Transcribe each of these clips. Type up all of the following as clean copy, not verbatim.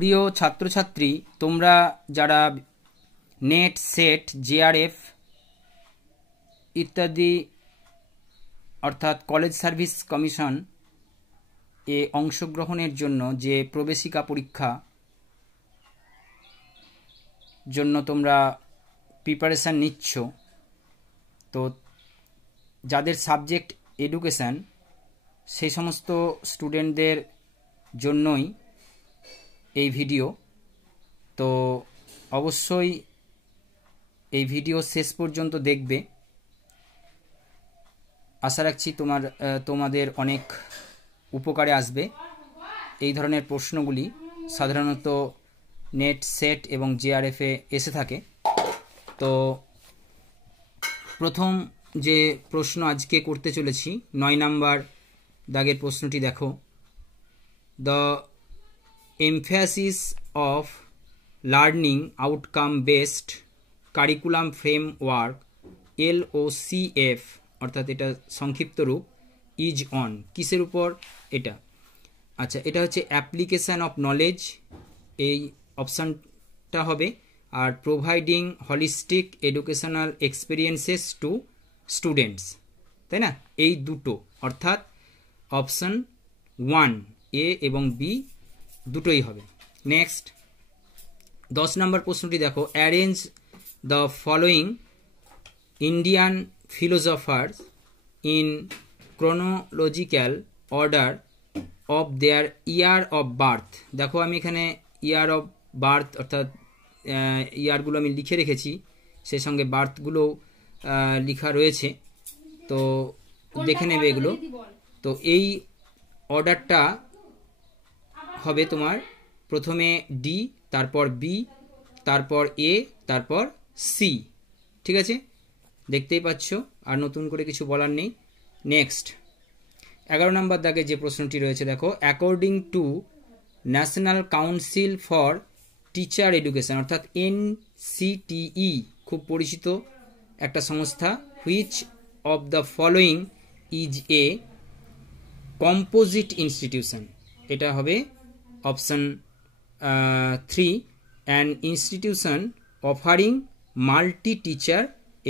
প্রিয় ছাত্রছাত্রী, তোমরা যারা নেট, সেট, জেআরএফ ইত্যাদি অর্থাৎ কলেজ সার্ভিস কমিশন এ অংশগ্রহণের জন্য যে প্রবেশিকা পরীক্ষা জন্য তোমরা প্রিপারেশান নিচ্ছ, তো যাদের সাবজেক্ট এডুকেশান সেই সমস্ত স্টুডেন্টদের জন্যই এই ভিডিও। তো অবশ্যই এই ভিডিও শেষ পর্যন্ত দেখবে। আশা রাখছি তোমাদের অনেক উপকারে আসবে। এই ধরনের প্রশ্নগুলি সাধারণত নেট, সেট এবং জেআরএফে এসে থাকে। তো প্রথম যে প্রশ্ন আজকে করতে চলেছি, 9 নম্বর দাগের প্রশ্নটি দেখো। The emphasis of learning outcome based curriculum framework LOCF অর্থাৎ এটা সংক্ষিপ্ত রূপ ইজ অন, কিসের উপর এটা? আচ্ছা, এটা হচ্ছে অ্যাপ্লিকেশান অফ নলেজ, এই অপশানটা হবে। আর providing holistic educational experiences to students, তাই না? এই দুটো, অর্থাৎ অপশান 1 এ এবং বি দুটোই হবে। নেক্সট 10 নম্বর প্রশ্নটি দেখো। Arrange the following Indian philosophers in chronological order of their year of birth. দেখো আমি এখানে ইয়ার অফ বার্থ অর্থাৎ ইয়ারগুলো আমি লিখে রেখেছি, সেই সঙ্গে বার্থগুলোও লেখা রয়েছে, তো দেখে নেবে এগুলো। তো এই অর্ডারটা হবে তোমার প্রথমে ডি, তারপর বি, তারপর এ, তারপর সি। ঠিক আছে, দেখতেই পাচ্ছ, আর নতুন করে কিছু বলার নেই। নেক্সট 11 নম্বর দাগে যে প্রশ্নটি রয়েছে দেখো। According to national council for teacher education অর্থাৎ NCTE, খুব পরিচিত একটা সংস্থা, which of the following is a composite institution. এটা হবে option 3, an institution offering multi teacher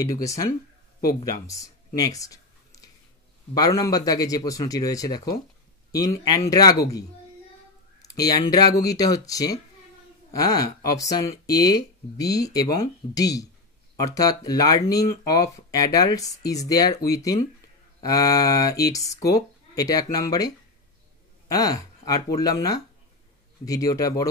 education programs. Next 12 নম্বর দাগে যে প্রশ্নটি রয়েছে দেখো। ইন অ্যান্ড্রাগোগি, এই অ্যান্ড্রাগোগিটা হচ্ছে অপশান এ, বি এবং ডি, অর্থাৎ learning of adults is there within its scope, এটা 1 নম্বরে। আর পড়লাম না, ভিডিওটা বড়